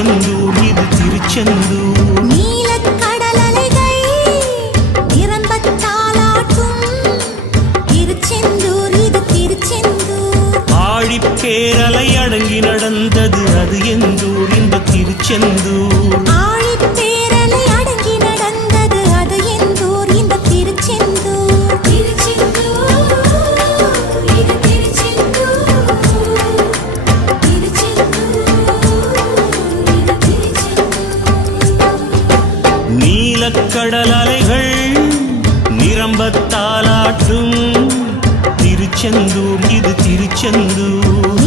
திருச்செந்தூர் இது திருச்செந்தூர். நீலக்கடல் அலைகள் நிரம்பத் தாலாட்டும் திருச்செந்தூர் இது திருச்செந்தூர். ஆழிப்பேரலை அடங்கி நடந்தது அது எந்தூர் இந்த திருச்செந்தூர். ஆழிப்பேரலை அடங்கி நடந்தது அது எந்தூர் இந்த திருச்செந்தூர். திருச்செந்தூர் இது திருச்செந்தூர். நீலக்கடல் அலைகள் நிரம்பத் தாலாட்டும் திருச்செந்தூர் இது திருச்செந்தூர்.